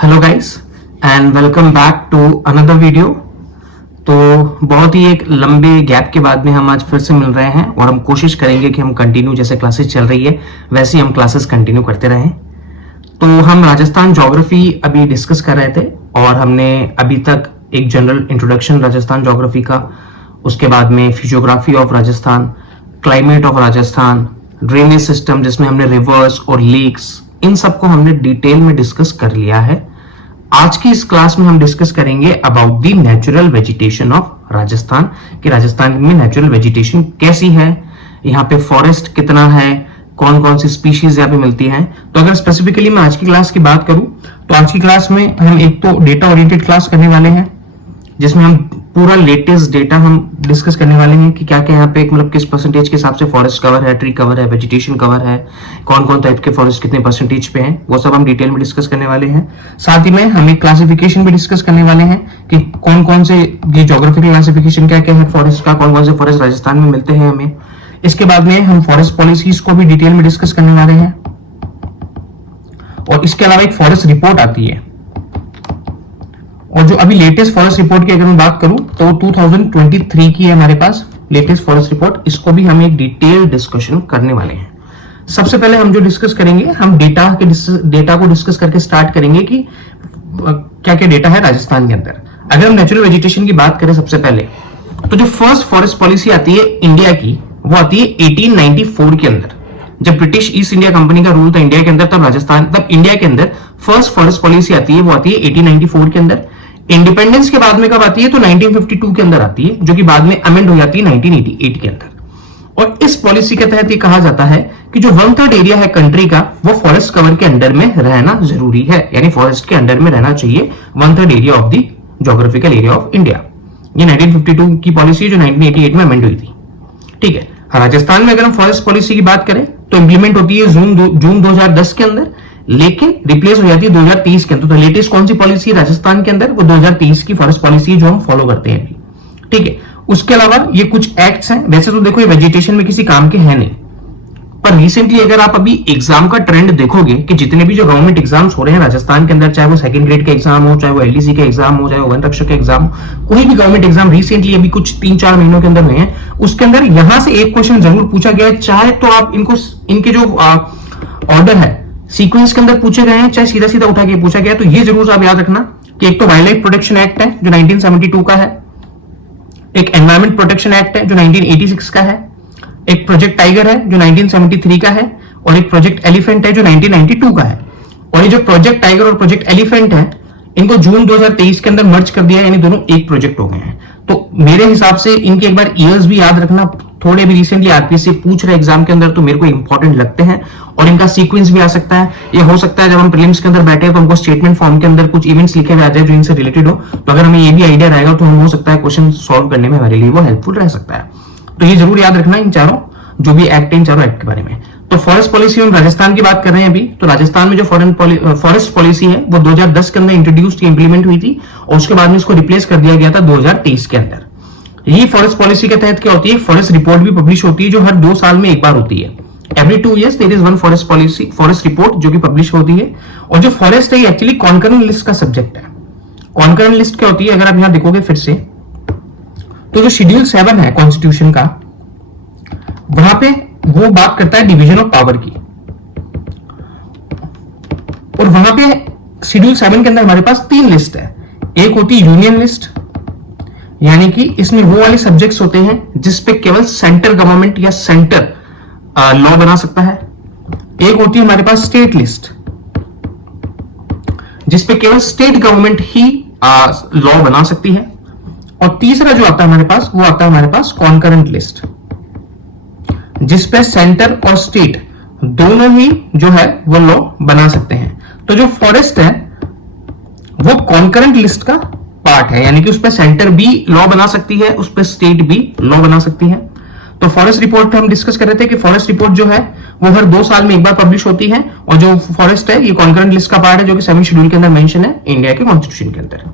Hello guys and welcome back to another video. तो बहुत ही एक लंबे गैप के बाद में हम आज फिर से मिल रहे हैं और हम कोशिश करेंगे कि हम कंटिन्यू जैसे क्लासेस चल रही है वैसे ही हम क्लासेस कंटिन्यू करते रहें। तो हम राजस्थान ज्योग्राफी अभी डिस्कस कर रहे थे और हमने अभी तक एक जनरल इंट्रोडक्शन राजस्थान ज्योग्राफी का, उसके बाद में physiography of Rajasthan, climate of Rajasthan, drainage system जिसमें हमने रिवर्स और लेक्स, इन सबको हमने डिटेल में डिस्कस कर लिया है। आज की इस क्लास में हम डिस्कस करेंगे about the natural vegetation of Rajasthan, कि राजस्थान में नेचुरल वेजिटेशन कैसी है, यहाँ पे फॉरेस्ट कितना है, कौन कौन सी स्पीशीज यहाँ पे मिलती हैं। तो अगर स्पेसिफिकली मैं आज की क्लास की बात करूं तो आज की क्लास में हम एक तो डेटा ओरिएंटेड क्लास करने वाले हैं जिसमें हम पूरा लेटेस्ट डेटा हम डिस्कस करने वाले हैं कि क्या क्या यहाँ पे मतलब किस परसेंटेज के हिसाब से फॉरेस्ट कवर है, ट्री कवर है, वेजिटेशन कवर है, कौन कौन टाइप के फॉरेस्ट कितने परसेंटेज पे हैं, वो सब हम डिटेल में डिस्कस करने वाले हैं। साथ ही में हम एक क्लासिफिकेशन भी डिस्कस करने वाले हैं कि कौन कौन से ये ज्योग्राफिकल क्लासिफिकेशन क्या क्या है फॉरेस्ट का, कौन कौन से फॉरेस्ट राजस्थान में मिलते हैं हमें। इसके बाद में हम फॉरेस्ट पॉलिसीज को भी डिटेल में डिस्कस करने वाले हैं और इसके अलावा एक फॉरेस्ट रिपोर्ट आती है। और जो अभी लेटेस्ट फॉरेस्ट रिपोर्ट की अगर मैं बात करूं तो 2023 की है हमारे पास लेटेस्ट फॉरेस्ट रिपोर्ट, इसको भी हम एक डिटेल डिस्कशन करने वाले हैं। सबसे पहले हम जो डिस्कस करेंगे, हम डेटा को डिस्कस करके स्टार्ट करेंगे कि क्या क्या डेटा है राजस्थान के अंदर। अगर हम नेचुरल वेजिटेशन की बात करें सबसे पहले, तो जो फर्स्ट फॉरेस्ट पॉलिसी आती है इंडिया की, वो आती है 1894 के अंदर। जब ब्रिटिश ईस्ट इंडिया कंपनी का रूल था इंडिया के अंदर, तब इंडिया के अंदर फर्स्ट फॉरेस्ट पॉलिसी आती है, वो आती है 1894 के अंदर। इंडिपेंडेंस के बाद में कब आती है तो 1952 के अंदर आती है, जो कि बाद में अमेंड हो जाती है 1988 के अंदर। और इस पॉलिसी के तहत ये कहा जाता है कि जो 1/3 एरिया है कंट्री का, वो फॉरेस्ट कवर के अंडर में रहना जरूरी है, यानी फॉरेस्ट के अंडर में रहना चाहिए 1/3 area of the geographical area of India. ये 1952 की पॉलिसी जो 1988 में अमेंड हुई थी। ठीक है, राजस्थान में अगर हम फॉरेस्ट पॉलिसी की बात करें तो इंप्लीमेंट होती है जून 2010 के अंदर, लेकिन रिप्लेस हो जाती है 2030 के अंदर। तो लेटेस्ट कौन सी पॉलिसी राजस्थान के अंदर, वो 2030 की फॉरेस्ट पॉलिसी जो हम फॉलो करते हैं अभी। ठीक है, उसके अलावा ये कुछ एक्ट्स हैं। वैसे तो देखो ये वेजिटेशन में किसी काम के हैं नहीं, पर रिसेंटली अगर आप अभी एग्जाम का ट्रेंड देखोगे कि जितने भी जो गवर्नमेंट एग्जाम्स हो रहे हैं राजस्थान के अंदर, चाहे वो सेकंड ग्रेड का एग्जाम हो, चाहे वो एलडीसी का एग्जाम हो, चाहे वो वन रक्षक का एग्जाम हो, कोई भी गवर्नमेंट एग्जाम रिसेंटली अभी कुछ 3-4 महीनों के अंदर हुए हैं, उसके अंदर यहां से एक क्वेश्चन जरूर पूछा गया है। चाहे तो आप इनके जो ऑर्डर है सीक्वेंस के अंदर पूछे गए हैं, चाहे सीधा सीधा उठा के पूछा गया, तो ये जरूर आप याद रखना कि एक तो वाइल्ड लाइफ प्रोटेक्शन एक्ट है जो 1972 का है, एक एनवायरमेंट प्रोटेक्शन एक्ट है जो 1986 का है, एक प्रोजेक्ट टाइगर है जो 1973 का है, और एक प्रोजेक्ट एलिफेंट है जो 1992 का है। और ये जो प्रोजेक्ट टाइगर और प्रोजेक्ट एलिफेंट है, इनको जून 2023 के अंदर मर्ज कर दिया, यानी दोनों एक प्रोजेक्ट हो गए हैं। तो मेरे हिसाब से इनके एक बार ईयर्स भी याद रखना, थोड़े भी रिसेंटली आरपीएस से पूछ रहे एग्जाम के अंदर, तो मेरे को इंपॉर्टेंट लगते हैं। और इनका सीक्वेंस भी आ सकता है, ये हो सकता है जब हम प्रीलिम्स के अंदर बैठे तो हमको स्टेटमेंट फॉर्म के अंदर कुछ इवेंट्स लिखे हुए आ जाए जो इनसे रिलेटेड हो, तो अगर हमें ये भी आइडिया रहेगा तो हम हो सकता है क्वेश्चन सॉल्व करने में हमारे लिए वो हेल्पफुल रह सकता है। तो ये जरूर याद रखना इन चारों जो भी एक्ट है, इन चारों एक्ट के बारे में। तो फॉरेस्ट पॉलिसी में राजस्थान की बात कर रहे हैं अभी, तो राजस्थान में जो फॉरेस्ट पॉलिसी है वो 2010 के अंदर इंट्रोड्यूस इंप्लीमेंट हुई थी और उसके बाद में इसको रिप्लेस कर दिया गया था 2023 के अंदर। ये फॉरेस्ट पॉलिसी के तहत क्या होती है, फॉरेस्ट रिपोर्ट भी पब्लिश होती है जो हर 2 साल में एक बार होती है। Every 2 years there is one forest report जो कि पब्लिश होती है। और जो फॉरेस्ट है एक्चुअली कॉन्करेंट लिस्ट का सब्जेक्ट है। कॉन्करेंट लिस्ट क्या होती है, अगर आप यहां देखोगे फिर से, तो जो शेड्यूल 7 है कॉन्स्टिट्यूशन का, वहां पे वो बात करता है डिवीजन ऑफ पावर की। और वहां पे शेड्यूल 7 के अंदर हमारे पास 3 लिस्ट है। एक होती है यूनियन लिस्ट, यानी कि इसमें वो वाले सब्जेक्ट्स होते हैं जिसपे केवल सेंटर गवर्नमेंट या सेंटर लॉ बना सकता है। एक होती है हमारे पास स्टेट लिस्ट, जिसपे केवल स्टेट गवर्नमेंट ही लॉ बना सकती है। और तीसरा जो आता है हमारे पास, वो आता है हमारे पास कॉन्करेंट लिस्ट, जिसपे सेंटर और स्टेट दोनों ही जो है वो लॉ बना सकते हैं। तो जो फॉरेस्ट है वो कॉन्करेंट लिस्ट का पार्ट है, यानी कि उस पर सेंटर भी लॉ बना सकती है, उस पर स्टेट भी लॉ बना सकती है। तो फॉरेस्ट रिपोर्ट पे हम डिस्कस कर रहे थे कि फॉरेस्ट रिपोर्ट जो है वो हर 2 साल में एक बार पब्लिश होती है, और जो फॉरेस्ट है ये कॉन्करेंट लिस्ट का पार्ट है जो कि 7 शेड्यूल के अंदर मेंशन है इंडिया के कॉन्स्टिट्यूशन के अंदर।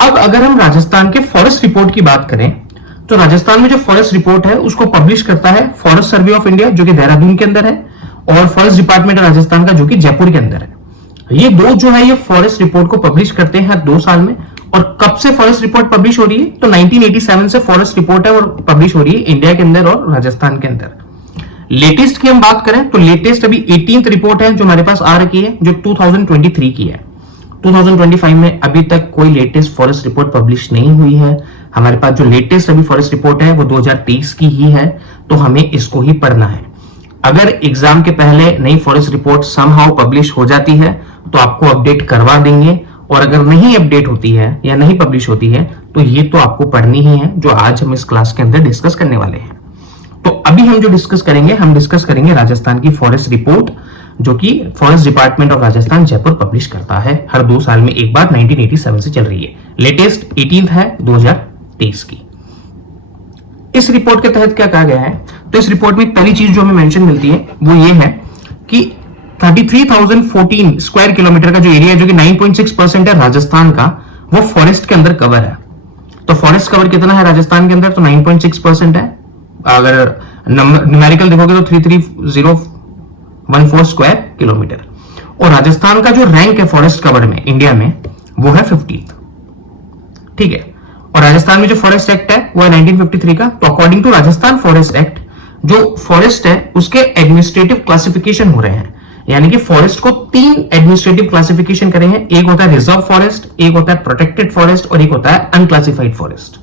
अब अगर हम राजस्थान के फॉरेस्ट रिपोर्ट की बात करें, तो राजस्थान में जो फॉरेस्ट रिपोर्ट है उसको पब्लिश करता है फॉरेस्ट सर्वे ऑफ इंडिया जो कि देहरादून के अंदर है, और फॉरेस्ट डिपार्टमेंट राजस्थान का जो कि जयपुर के अंदर है। ये दो जो है ये फॉरेस्ट रिपोर्ट को पब्लिश करते हैं हर 2 साल में। और कब से फॉरेस्ट रिपोर्ट पब्लिश हो रही है? तो 1987 से फॉरेस्ट रिपोर्ट है और पब्लिश हो रही है इंडिया के अंदर और राजस्थान के अंदर। लेटेस्ट की हम बात करें तो लेटेस्ट अभी 18th रिपोर्ट है जो हमारे पास आ रखी है, जो 2023 की है। 2025 में अभी तक कोई लेटेस्ट फॉरेस्ट रिपोर्ट पब्लिश नहीं हुई है। हमारे पास जो लेटेस्ट अभी फॉरेस्ट रिपोर्ट है वो 2023 की ही है, तो हमें इसको ही पढ़ना है। अगर एग्जाम के पहले नई फॉरेस्ट रिपोर्ट समहाउ पब्लिश हो जाती है तो आपको अपडेट करवा देंगे, और अगर नहीं अपडेट होती है या नहीं पब्लिश होती है तो ये तो आपको पढ़नी ही है, जो आज हम इस क्लास के अंदर डिस्कस करने वाले हैं। तो अभी हम जो डिस्कस करेंगे, हम डिस्कस करेंगे राजस्थान की फॉरेस्ट रिपोर्ट, जो कि forest department of Rajasthan Jaipur publish करता है हर 2 साल में एक बार। 1987 से चल रही है, लेटेस्ट 18th है 2023 की। इस रिपोर्ट के तहत क्या कहा गया है? तो इस रिपोर्ट में पहली चीज जो हमें मेंशन मिलती है वो ये है कि 33,014 स्क्वायर किलोमीटर का जो एरिया है, जो कि 9.6% है राजस्थान का, वो फॉरेस्ट के अंदर कवर है। तो फॉरेस्ट कवर कितना है राजस्थान के अंदर? तो 9.6% है। अगर न्यूमेरिकल देखोगे तो 33,014 स्क्वायर किलोमीटर। और राजस्थान का जो रैंक है फॉरेस्ट कवर में इंडिया में वो है 50th। ठीक है। और राजस्थान में जो फॉरेस्ट एक्ट है वो है 1953 का। तो according to Rajasthan forest act जो फॉरेस्ट है उसके एडमिनिस्ट्रेटिव क्लासिफिकेशन हो रहे हैं, यानी कि फॉरेस्ट को 3 एडमिनिस्ट्रेटिव क्लासिफिकेशन करे हैं। एक होता है रिजर्व फॉरेस्ट, एक होता है प्रोटेक्टेड फॉरेस्ट और एक होता है अनक्लासिफाइड फॉरेस्ट।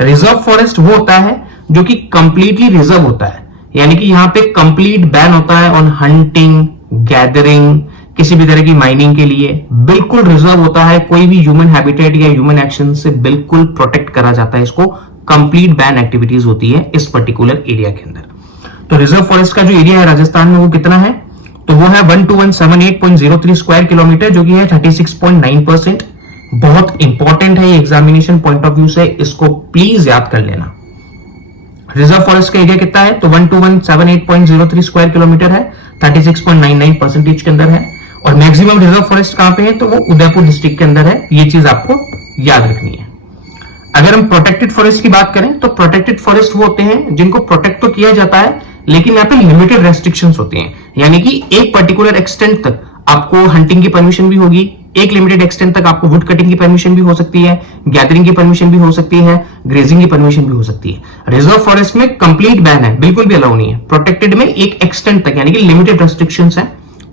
रिजर्व फॉरेस्ट वो होता है जो कि कंप्लीटली रिजर्व होता है, यानी कि यहां पे कंप्लीट बैन होता है ऑन हंटिंग, गैदरिंग, किसी भी तरह की माइनिंग के लिए बिल्कुल रिजर्व होता है। कोई भी ह्यूमन हैबिटेट या ह्यूमन एक्शन से बिल्कुल प्रोटेक्ट करा जाता है इसको। कंप्लीट बैन एक्टिविटीज होती है इस पर्टिकुलर एरिया के अंदर। तो रिजर्व फॉरेस्ट का जो एरिया है राजस्थान में वो कितना है? तो वो है 12178.03 स्क्वायर किलोमीटर, जो कि है 36.9%। बहुत इंपॉर्टेंट है ये एग्जामिनेशन पॉइंट ऑफ व्यू से, इसको प्लीज याद कर लेना। रिजर्व फॉरेस्ट का एरिया कितना है? तो 12178.03 स्क्वायर किलोमीटर है, 36.99% के अंदर है। और मैक्सिमम रिजर्व फॉरेस्ट कहां पे है? तो वो उदयपुर डिस्ट्रिक्ट के अंदर है। ये चीज आपको याद रखनी है। अगर हम प्रोटेक्टेड फॉरेस्ट की बात करें तो प्रोटेक्टेड फॉरेस्ट वो होते हैं जिनको प्रोटेक्ट तो किया जाता है, लेकिन यहाँ पे लिमिटेड रेस्ट्रिक्शंस होती हैं, यानी कि एक पर्टिकुलर एक्सटेंट तक आपको हंटिंग की परमिशन भी होगी, एक लिमिटेड एक्सटेंट तक आपको वुड कटिंग की परमिशन भी हो सकती है, गैदरिंग की परमिशन भी हो सकती है, ग्रेजिंग की परमिशन भी हो सकती है। रिजर्व फॉरेस्ट में कंप्लीट बैन है, बिल्कुल भी अलाउ नहीं है। प्रोटेक्टेड में एक एक्सटेंट तक, यानी कि लिमिटेड रेस्ट्रिक्शंस है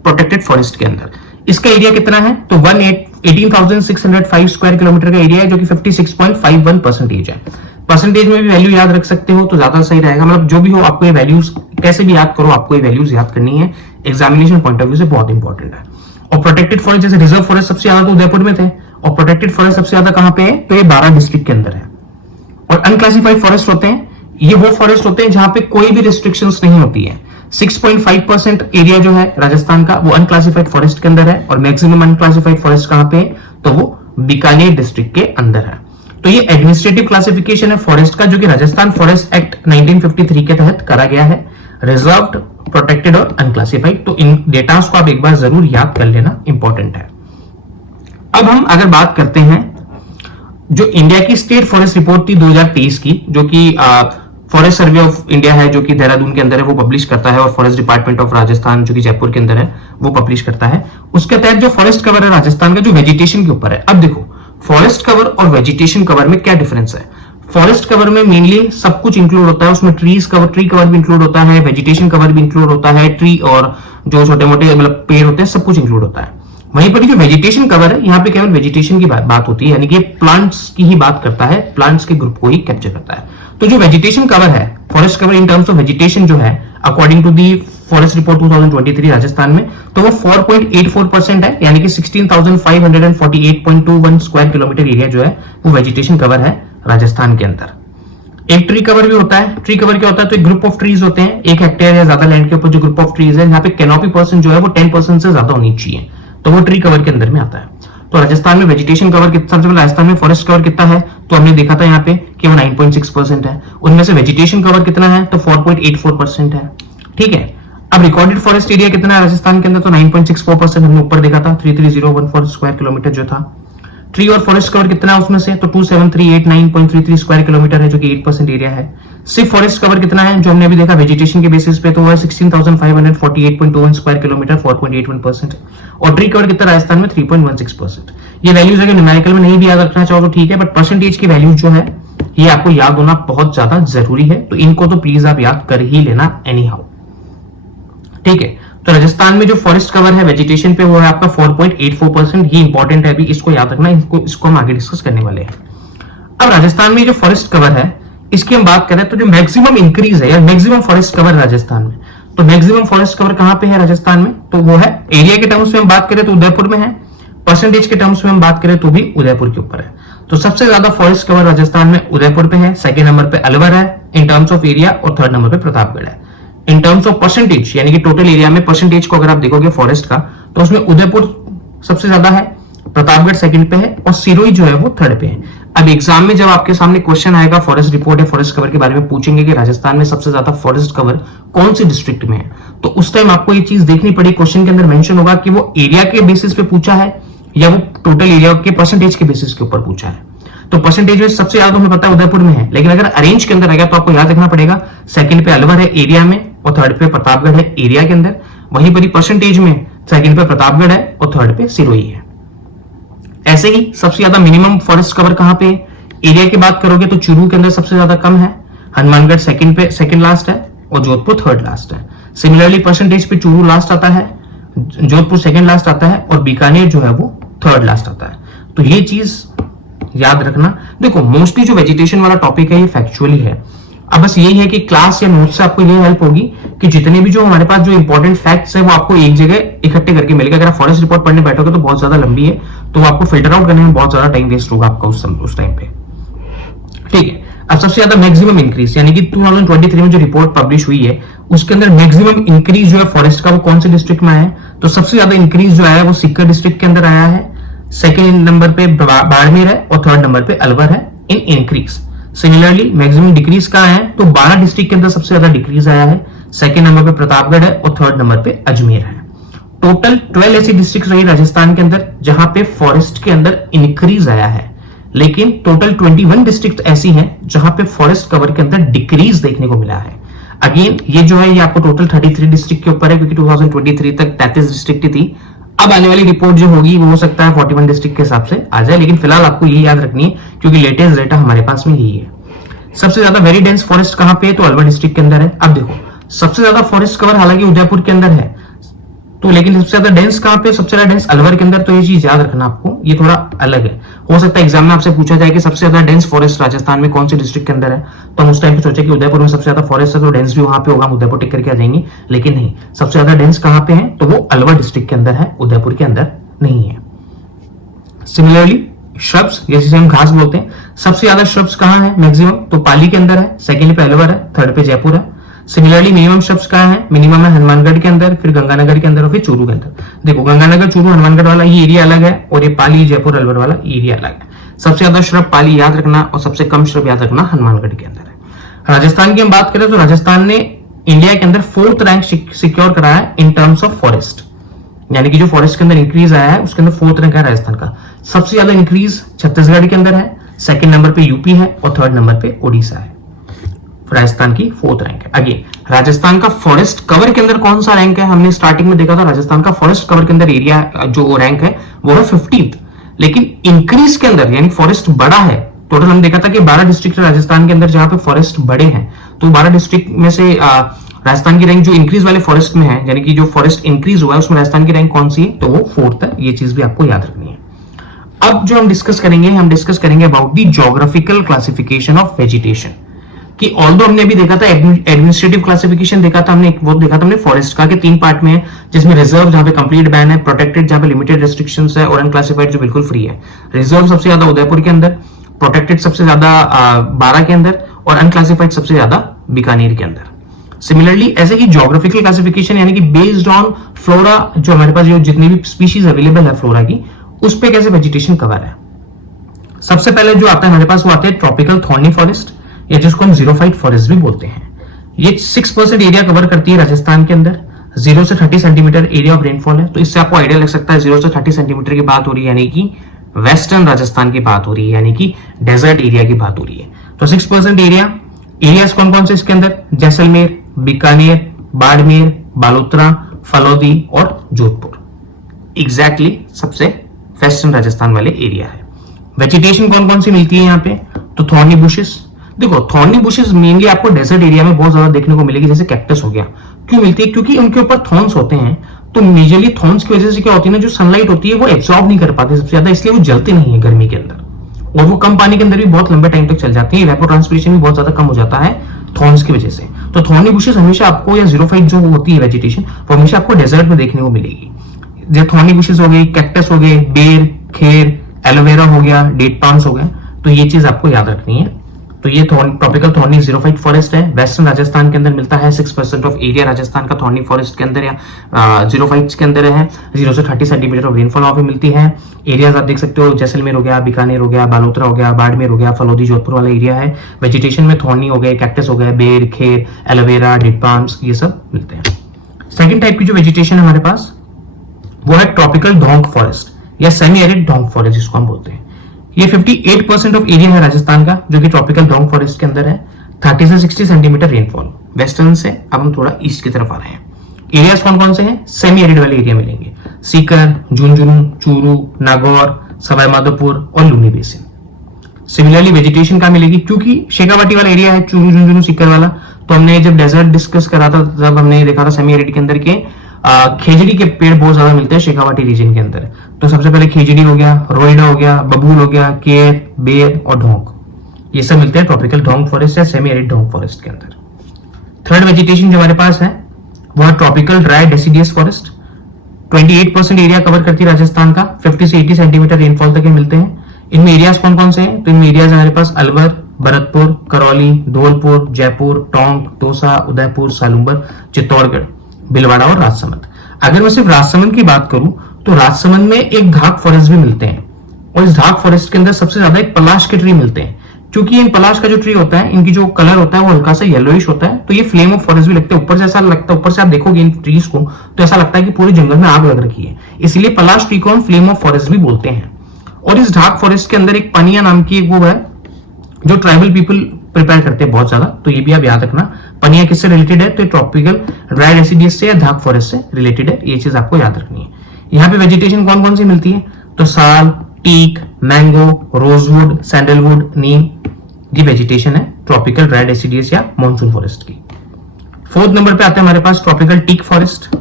प्रोटेक्टेड फॉरेस्ट के अंदर। इसका एरिया कितना है? तो 18,605 स्क्वायर किलोमीटर का एरिया है, जो कि 56.51% है। परसेंटेज में भी वैल्यू याद रख सकते हो तो ज्यादा सही रहेगा। मतलब जो भी हो आपको ये वैल्यूज कैसे भी याद करो, आपको ये वैल्यूज याद करनी है, एग्जामिनेशन पॉइंट ऑफ व्यू से बहुत इंपॉर्टेंट है। और प्रोटेक्टेड फॉरेस्ट, जैसे रिजर्व फॉरेस्ट सबसे ज्यादा तो उदयपुर में थे, और प्रोटेक्टेड फॉरेस्ट सबसे ज्यादा कहां पे है? तो ये 12 डिस्ट्रिक्ट के अंदर है। और अनक्लासिफाइड फॉरेस्ट होते हैं, ये वो फॉरेस्ट होते हैं जहां पे कोई भी रिस्ट्रिक्शंस नहीं होती है। 6.5% एरिया जो है राजस्थान का वो अनक्लासिफाइड फॉरेस्ट के अंदर है। और मैक्सिमम अनक्लासिफाइड फॉरेस्ट कहां पे है? तो वो बीकानेर डिस्ट्रिक्ट के अंदर है। तो ये एडमिनिस्ट्रेटिव क्लासिफिकेशन है फॉरेस्ट का, जो कि राजस्थान फॉरेस्ट एक्ट 1953 के तहत करा गया है। रिजर्व्ड, प्रोटेक्टेड और अनक्लासिफाइड। तो इन डेटास को आप एक बार जरूर याद कर लेना, इंपॉर्टेंट है। अब हम अगर बात करते हैं जो इंडिया की स्टेट फॉरेस्ट रिपोर्ट थी 2023 की, जो कि फॉरेस्ट सर्वे ऑफ इंडिया है, जो कि देहरादून के अंदर है, वो पब्लिश करता है। और फॉरेस्ट डिपार्टमेंट ऑफ राजस्थान जो कि जयपुर के अंदर है वो पब्लिश करता है। उसके तहत जो फॉरेस्ट कवर है राजस्थान का, जो वेजिटेशन के ऊपर है। अब देखो, फॉरेस्ट कवर और वेजिटेशन कवर में क्या डिफरेंस है? फॉरेस्ट कवर में मेनली सब कुछ इंक्लूड होता है, उसमें ट्री कवर भी इंक्लूड होता है, वेजिटेशन कवर भी इंक्लूड होता है, ट्री और जो छोटे मोटे मतलब पेड़ होते हैं सब कुछ इंक्लूड होता है। वहीं पर जो वेजिटेशन कवर है, यहाँ पे केवल वेजिटेशन की बात होती है, यानी कि प्लांट्स की ही बात करता है, प्लांट्स के ग्रुप को ही कैप्चर करता है। तो जो वेजिटेशन कवर है, forest cover in terms of vegetation जो है, according to the forest report 2023 Rajasthan में, तो वो 4.84% है, यानी कि 16,548.21 स्क्वायर किलोमीटर एरिया जो है वो वेजिटेशन कवर है राजस्थान के अंदर। एक ट्री कवर भी होता है। ट्री कवर क्या होता है? तो एक ग्रुप ऑफ ट्रीज होते हैं, 1 हेक्टेयर या ज्यादा लैंड के ऊपर जो ग्रुप ऑफ ट्रीज है, यहाँ पे कैनोपी पर्सन जो है वो 10% से ज्यादा होनी चाहिए, तो वो ट्री कवर के अंदर में आता है। तो राजस्थान में वेजिटेशन कवर कितना, सबसे पहले राजस्थान में फॉरेस्ट कवर कितना है? तो हमने देखा था यहाँ पे कि वो 9.6% है। उनमें से वेजिटेशन कवर कितना है? तो 4.84% है। ठीक है। अब रिकॉर्डेड फॉरेस्ट एरिया कितना है राजस्थान के अंदर? तो 9.64% हमने ऊपर देखा था, 33,014 स्क्वायर किलोमीटर जो था। ट्री और फॉरेस्ट कवर कितना है उसमें से, तो 27389.33 स्क्वायर किलोमीटर है, जो कि 8% एरिया है। सिर्फ फॉरेस्ट कवर कितना है जो हमने अभी देखा वेजिटेशन के बेसिस पे, तो वो है 16,548.21 स्क्वायर किलोमीटर, 4.81%। और ट्री कवर कितना राजस्थान में 3.16%। ये वैल्यूज अगर न्यूमेरिकल में नहीं भी याद रखना चाहो तो ठीक है, बट परसेंटेज की वैल्यूज जो है ये आपको याद होना बहुत ज्यादा जरूरी है, तो इनको तो प्लीज आप याद कर ही लेना एनी हाउ, ठीक है। तो राजस्थान में जो फॉरेस्ट कवर है वेजिटेशन पे वो है आपका 4.84%। ये इंपॉर्टेंट है, अभी इसको याद रखना, इसको हम आगे डिस्कस करने वाले हैं। अब राजस्थान में जो फॉरेस्ट कवर है इसकी हम बात करें तो जो मैक्सिमम इंक्रीज है या मैक्सिमम फॉरेस्ट कवर राजस्थान में, तो मैक्सिमम फॉरेस्ट कवर कहां पे है राजस्थान में, तो वो है एरिया के टर्म्स में हम बात करें तो उदयपुर में है, परसेंटेज के टर्म्स में हम बात करें तो भी उदयपुर के ऊपर है। तो सबसे ज्यादा फॉरेस्ट कवर राजस्थान में उदयपुर पे है, सेकंड नंबर पे अलवर है इन टर्म्स ऑफ एरिया, और थर्ड नंबर पे प्रतापगढ़ है। इन टर्म्स ऑफ परसेंटेज यानी कि टोटल एरिया में परसेंटेज को अगर आप देखोगे फॉरेस्ट का, तो उसमें उदयपुर सबसे ज्यादा है, प्रतापगढ़ सेकंड पे है, और सिरोही जो है वो थर्ड पे है। अब एग्जाम में जब आपके सामने क्वेश्चन आएगा फॉरेस्ट रिपोर्ट या फॉरेस्ट कवर के बारे में पूछेंगे कि राजस्थान में सबसे ज्यादा फॉरेस्ट कवर कौन सी डिस्ट्रिक्ट में है, तो उस टाइम आपको ये चीज देखनी पड़ी, क्वेश्चन के अंदर मेंशन होगा कि वो एरिया के बेसिस पे पूछा है या वो टोटल एरिया के परसेंटेज के बेसिस के ऊपर पूछा है। तो परसेंटेज में सबसे ज्यादा हमें पता है उदयपुर में है, लेकिन अगर अरेंज के अंदर आ गया तो आपको याद रखना पड़ेगा सेकंड पे अलवर है एरिया में, और थर्ड पे प्रतापगढ़ है एरिया के अंदर। वहीं पर परसेंटेज में सेकंड पे प्रतापगढ़ है और थर्ड पे सिरोही है। ऐसे ही सबसे ज्यादा मिनिमम फॉरेस्ट कवर कहां पे, एरिया की बात करोगे तो चूरू के अंदर सबसे ज्यादा कम है, हनुमानगढ़ सेकंड पे सेकंड लास्ट है, और जोधपुर थर्ड लास्ट है। सिमिलरली परसेंटेज पे चूरू लास्ट आता है, जोधपुर सेकंड लास्ट आता है, और बीकानेर जो है वो थर्ड लास्ट आता है। तो ये चीज याद रखना। देखो मोस्टली जो वेजिटेशन वाला टॉपिक है ये फैक्चुअली है। अब बस यही है कि क्लास या नोट से आपको ये हेल्प होगी कि जितने भी जो हमारे पास जो इंपॉर्टेंट फैक्ट्स है वो आपको एक जगह इकट्ठे करके मिलेगा। अगर आप फॉरेस्ट रिपोर्ट पढ़ने बैठोगे तो बहुत ज्यादा लंबी है, तो आपको फिल्टर आउट करने में बहुत ज्यादा टाइम वेस्ट होगा आपका उस टाइम पे, ठीक है। अब सबसे ज्यादा मैक्सिमम इंक्रीज यानी कि 2023 में जो रिपोर्ट पब्लिश हुई है उसके अंदर मैक्सिमम इंक्रीज जो है फॉरेस्ट का वो कौन से डिस्ट्रिक्ट में आया है, तो सबसे ज्यादा इंक्रीज जो आया है वो सीकर डिस्ट्रिक्ट के अंदर आया है, सेकेंड नंबर पे बाड़मेर है, और थर्ड नंबर पे अलवर है in increase. Similarly maximum decrease कहां है, तो 12 डिस्ट्रिक्ट के अंदर सबसे ज्यादा डिक्रीज आया है, सेकंड नंबर पे प्रतापगढ़ है, और थर्ड नंबर पे अजमेर है। टोटल 12 ऐसी डिस्ट्रिक्ट रही राजस्थान के अंदर जहां पे फॉरेस्ट के अंदर इंक्रीज आया है, लेकिन टोटल 21 डिस्ट्रिक्ट ऐसी हैं जहां पे फॉरेस्ट कवर के अंदर डिक्रीज देखने को मिला है। अगेन ये जो है ये आपको टोटल 33 डिस्ट्रिक्ट के ऊपर है, क्योंकि 2023 तक 33 डिस्ट्रिक्ट थी। अब आने वाली रिपोर्ट जो होगी वो हो सकता है 41 डिस्ट्रिक्ट के हिसाब से आ जाए, लेकिन फिलहाल आपको ये याद रखनी है क्योंकि लेटेस्ट डेटा हमारे पास में यही है। सबसे ज्यादा वेरी डेंस फॉरेस्ट कहां पे है, तो अलवर डिस्ट्रिक्ट के अंदर है। अब देखो सबसे ज्यादा फॉरेस्ट कवर हालांकि उदयपुर के अंदर है, तो लेकिन सबसे ज्यादा डेंस कहां पे, सबसे ज्यादा डेंस अलवर के अंदर। तो ये चीज याद रखना आपको, ये थोड़ा अलग है। हो सकता है एग्जाम में आपसे पूछा जाए कि सबसे ज्यादा डेंस फॉरेस्ट राजस्थान में कौन सी डिस्ट्रिक्ट के अंदर है, तो हम उस टाइम पे सोचे कि उदयपुर में सबसे ज्यादा फॉरेस्ट है तो डेंस भी वहां पे होगा, हम उदयपुर टिक करके आ जाएंगे, लेकिन नहीं, सबसे ज्यादा डेंस कहां पे है, तो वो अलवर डिस्ट्रिक्ट के अंदर है, उदयपुर के अंदर नहीं है। सिमिलरली श्रब्स जैसे हम घास बोलते हैं, सबसे ज्यादा श्रब्स कहां है मैक्सिमम, तो पाली के अंदर है, सेकंड पे अलवर है, थर्ड पे जयपुर है। सिमिलरली मिनिमम श्रब्स कहां है, मिनिमम है हनुमानगढ़ के अंदर, फिर गंगानगर के अंदर और फिर चूरू के अंदर। देखो गंगानगर चूरू हनुमानगढ़ वाला ये एरिया अलग है, और ये पाली जयपुर अलवर वाला एरिया अलग है। सबसे ज्यादा श्रब पाली याद रखना और सबसे कम श्रब याद रखना हनुमानगढ़ के अंदर है। राजस्थान की हम बात करें तो राजस्थान ने इंडिया के अंदर 4th रैंक सिक्योर कराया है इन टर्म्स ऑफ फॉरेस्ट, यानी कि जो फॉरेस्ट के अंदर इंक्रीज आया है उसके अंदर 4th रैंक है राजस्थान का। सबसे ज्यादा इंक्रीज छत्तीसगढ़ के अंदर है, सेकंड नंबर पे यूपी है, और थर्ड नंबर पे ओडिशा है। राजस्थान की 4th रैंक है। आगे राजस्थान का फॉरेस्ट कवर के अंदर कौन सा रैंक है, हमने स्टार्टिंग में देखा था राजस्थान का फॉरेस्ट कवर के अंदर एरिया जो रैंक है वो है 15th, लेकिन इंक्रीज के अंदर यानी फॉरेस्ट बड़ा है। टोटल हम देखा था कि 12 डिस्ट्रिक्ट राजस्थान के अंदर जहां पे फॉरेस्ट बड़े हैं, तो 12 डिस्ट्रिक्ट में से राजस्थान की रैंक जो इंक्रीज वाले फॉरेस्ट में है, यानी कि जो फॉरेस्ट इंक्रीज हुआ है उसमें राजस्थान की रैंक कौन सी है, तो वो 4th है। ये चीज भी आपको याद रखनी है। अब जो हम डिस्कस करेंगे about the geographical classification of vegetation, कि ऑल्दो हमने भी देखा था एडमिनिस्ट्रेटिव क्लासिफिकेशन देखा था हमने, वो देखा था हमने फॉरेस्ट का कि 3 पार्ट में है, जिसमें रिजर्व जहां पे कंप्लीट बैन है, प्रोटेक्टेड जहां पे लिमिटेड रेस्ट्रिक्शंस है, और अनक्लासिफाइड जो बिल्कुल फ्री है। रिजर्व सबसे ज्यादा उदयपुर के अंदर, प्रोटेक्टेड सबसे ज्यादा 12 के अंदर, और अनक्लासिफाइड सबसे ज्यादा बीकानेर के अंदर। सिमिलरली ऐसे ही ज्योग्राफिकल क्लासिफिकेशन यानी कि बेस्ड ऑन फ्लोरा, जो हमारे पास जो जितनी भी स्पीशीज अवेलेबल है फ्लोरा की, उस पे कैसे वेजिटेशन कवर है। सबसे पहले जो आता है हमारे पास वो आते हैं ट्रॉपिकल थॉर्नी फॉरेस्ट, या जिसको हम जीरोफाइट फॉरेस्ट भी बोलते हैं। ये 6% एरिया कवर करती है राजस्थान के अंदर, 0 से 30 सेंटीमीटर एरिया ऑफ रेनफॉल है। तो इससे आपको आइडिया लग सकता है 0 से 30 सेंटीमीटर की बात हो रही है, यानी कि वेस्टर्न राजस्थान की बात हो रही है, यानी कि डेजर्ट एरिया की बात हो रही है। तो 6% एरियाज कौन कौन से इसके अंदर, जैसलमेर, बीकानेर, बाड़मेर, बालोतरा, फलौदी और जोधपुर, एग्जैक्टली सबसे वेस्टर्न राजस्थान वाले एरिया है। वेजिटेशन कौन कौन सी मिलती है यहाँ पे, तो थॉर्नी बुशेस। देखो थॉर्नी बुशेस मेनली आपको डेजर्ट एरिया में बहुत ज्यादा देखने को मिलेगी, जैसे कैक्टस हो गया। क्यों मिलती है, क्योंकि उनके ऊपर थॉर्न्स होते हैं, तो मेजरली थॉर्न्स की वजह से क्या होती है ना, जो सनलाइट होती है वो एब्जॉर्ब नहीं कर पाते सबसे ज्यादा, इसलिए वो जलते नहीं है गर्मी के अंदर, और वो कम पानी के अंदर भी बहुत लंबे टाइम तक चल जाती है। इवेपोट्रांसपिरेशन भी बहुत ज्यादा कम हो जाता है थॉर्न्स की वजह से। तो थॉर्नी बुशेस हमेशा आपको, या जीरोफाइट जो होती है वेजिटेशन, वो हमेशा आपको डेजर्ट में देखने को मिलेगी। जो थॉर्नी बुशेस हो गई, कैक्टस हो गए, बेर, खेर, एलोवेरा हो गया, डेट पाम्स हो गए, तो ये चीज आपको याद रखनी है। तो ये ट्रॉपिकल थॉर्नी जीरोफाइट फॉरेस्ट है, वेस्टर्न राजस्थान के अंदर मिलता है। 6% ऑफ एरिया राजस्थान का थॉर्नी फॉरेस्ट के अंदर या जीरोफाइट्स के अंदर है। 0 से 30 सेंटीमीटर ऑफ रेनफॉल वहां पे मिलती है। एरियाज आप देख सकते हो, जैसलमेर हो गया, बीकानेर हो गया, बालोतरा हो गया, बाड़मेर हो गया, फलौदी, जोधपुर वाला एरिया है। वेजिटेशन में थॉर्नी हो गए, कैक्टस हो गए, बेर, खेर, एलोवेरा, डेट पाम्स, ये सब मिलते हैं। सेकेंड टाइप की जो वेजिटेशन है हमारे पास वो है ट्रॉपिकल डोंक फॉरेस्ट या सेमी एरिड डोंक फॉरेस्ट जिसको हम बोलते हैं। ये 58% ऑफ एरिया है राजस्थान का जो कि ट्रॉपिकल डोंक फॉरेस्ट के अंदर है। 30 से 60 सेंटीमीटर रेनफॉल। वेस्टर्न से अब हम थोड़ा ईस्ट की तरफ आ रहे हैं। एरियाज कौन कौन से हैं, सेमी एरिड वाले एरिया मिलेंगे, सीकर, झुंझुनू, चूरू, नागौर, सवाई माधोपुर और लूनी बेसिन। सिमिलरली वेजिटेशन का मिलेगी, क्योंकि शेखावाटी वाला एरिया है चूरू, झुंझुनू, सीकर वाला, तो हमने जब डेजर्ट डिस्कस करा था तब हमने देखा था सेमी एरिड के अंदर के खेजड़ी के पेड़ बहुत ज्यादा मिलते हैं शेखावाटी रीजन के अंदर। तो सबसे पहले खेजड़ी हो गया, रोइडा हो गया, बबूल हो गया, केर, बेर और ढोंक, ये सब मिलते हैं ट्रॉपिकल डोंक फॉरेस्ट या सेमी एरिड डोंक फॉरेस्ट के अंदर। थर्ड वेजिटेशन जो हमारे पास है वो है tropical dry deciduous forest. 28% area cover करती है राजस्थान का। 50 से 80 सेंटीमीटर रेनफॉल तक मिलते हैं। इनमें एरियाज कौन कौन से हैं, तो इनमें एरियाज हमारे पास अलवर, भरतपुर, करौली, धौलपुर, जयपुर, टोंक, दौसा, उदयपुर, सालुंबर, चित्तौड़गढ़, भीलवाड़ा और राजसमंद। अगर मैं सिर्फ राजसमंद की बात करूं तो राजसमंद में एक ढाक फॉरेस्ट भी मिलते हैं, और इस ढाक फॉरेस्ट के अंदर सबसे ज्यादा एक पलाश के ट्री मिलते हैं। क्योंकि इन पलाश का जो ट्री होता है, इनकी जो कलर होता है वो हल्का सा येलोइश होता है, तो ये फ्लेम ऑफ फॉरेस्ट भी लगते हैं। ऊपर से ऐसा लगता है, ऊपर से आप देखोगे इन ट्रीज को तो ऐसा लगता है कि पूरे जंगल में आग लग रखी है, इसलिए पलाश ट्री को हम फ्लेम ऑफ फॉरेस्ट भी बोलते हैं। और इस ढाक फॉरेस्ट के अंदर एक पनिया नाम की एक वो है जो ट्राइबल पीपल प्रिपेयर करते हैं बहुत ज्यादा, तो ये भी आप याद रखना। पनिया किससे रिलेटेड है, तो ट्रॉपिकल ड्राई डेसिडियस से या ढाक फॉरेस्ट से रिलेटेड है, ये चीज आपको याद रखनी है। यहाँ पे वेजिटेशन कौन कौन सी मिलती है, तो साल, टीक, मैंगो, रोजवुड, सैंडलवुड, नीम, ये वेजिटेशन है ट्रॉपिकल ड्राई डेसिडियस या मॉनसून फॉरेस्ट की। फोर्थ नंबर पे आता है हमारे पास ट्रॉपिकल टीक फॉरेस्ट।